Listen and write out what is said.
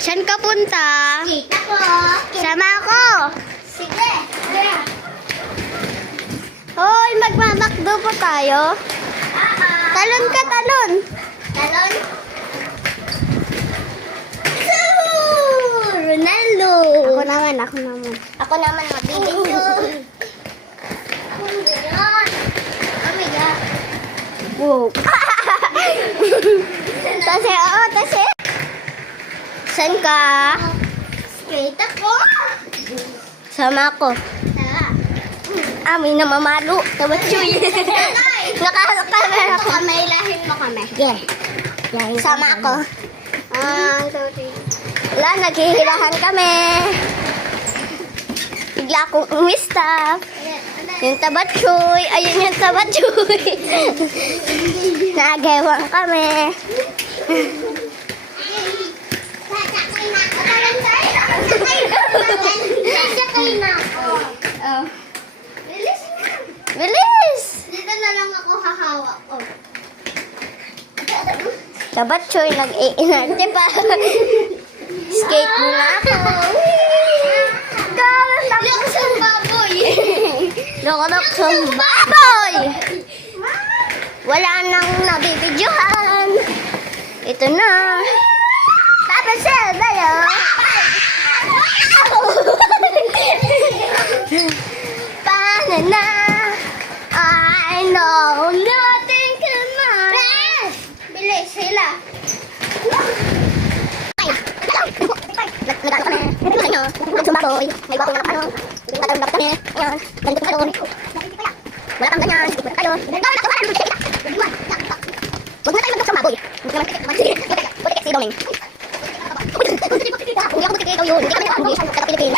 Saan ka punta? Kita ko. Sama ako. Sige. Hoy, magmamakdo pa tayo. Talon ka, talon. Talon. Ronaldo. Ako naman. Ako naman mabibidyo. Oh my God. Wow. Tase. Saan ka? Straight ako. Sama ako. Tara. May namamalo. Tabatsuy. Nakakamera Ito ko. kami, ilahin mo kami. Yeah. Sama ako. Wala, naghihilahan kami. Bigla akong umistap. Yung tabatsuy. Ayun yung tabatsuy. Nagewang kami. Sakay na ako. Oh. Bilis na. Bilis! Dito na lang ako hahawak. Oh. Tabatsoy, nag-iinarte pa. Skate muna ako. Look sa baboy. Lokodok sa baboy! Wala nang nabibidyohan. Ito na. Papasel tayo. Paano na? I know nothing can matter. Bilis sila. Nag-ano kami. Nag-ano. Nag-sumbaboy. May bakong na ano. Nag-ano kami. Ayan. Ganito ka doon. Wala kang ganyan. Wala kayo. Huwag na tayo mag-sumbaboy. Huwag naman. Puti si Doming. Hindi ako puti kayo yun. Hindi kami naka-English. Taga-Pilipin.